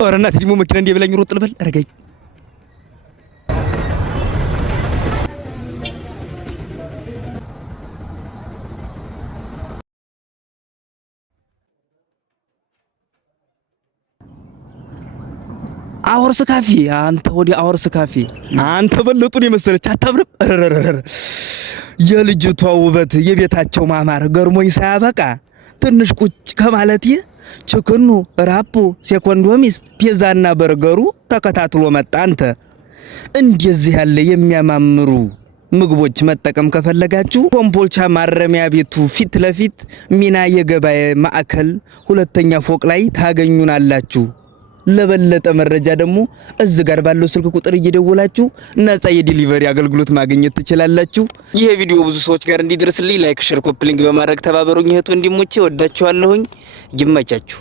ኧረ እናቴ ደግሞ መኪና እንደ ብላኝ ሮጥ ልበል አረጋኝ አውርስ ካፌ አንተ ወዲ አውርስ ካፌ አንተ በለጡን የመሰለች አታብረም ረረረረ የልጅቷ ውበት የቤታቸው ማማር ገርሞኝ ሳያበቃ ትንሽ ቁጭ ከማለት ችክኑ ራፖ ሴኮንዶሚስት ፒዛና በርገሩ ተከታትሎ መጣ አንተ እንደዚህ ያለ የሚያማምሩ ምግቦች መጠቀም ከፈለጋችሁ ኮምቦልቻ ማረሚያ ቤቱ ፊት ለፊት ሚና የገበያ ማዕከል ሁለተኛ ፎቅ ላይ ታገኙናላችሁ ለበለጠ መረጃ ደግሞ እዚህ ጋር ባለው ስልክ ቁጥር እየደወላችሁ ነፃ የዲሊቨሪ አገልግሎት ማግኘት ትችላላችሁ። ይሄ ቪዲዮ ብዙ ሰዎች ጋር እንዲደርስልኝ ላይክ፣ ሼር፣ ኮፒ ሊንክ በማድረግ ተባበሩኝ። እህት ወንድሞቼ ወዳችኋለሁኝ። ይመቻችሁ።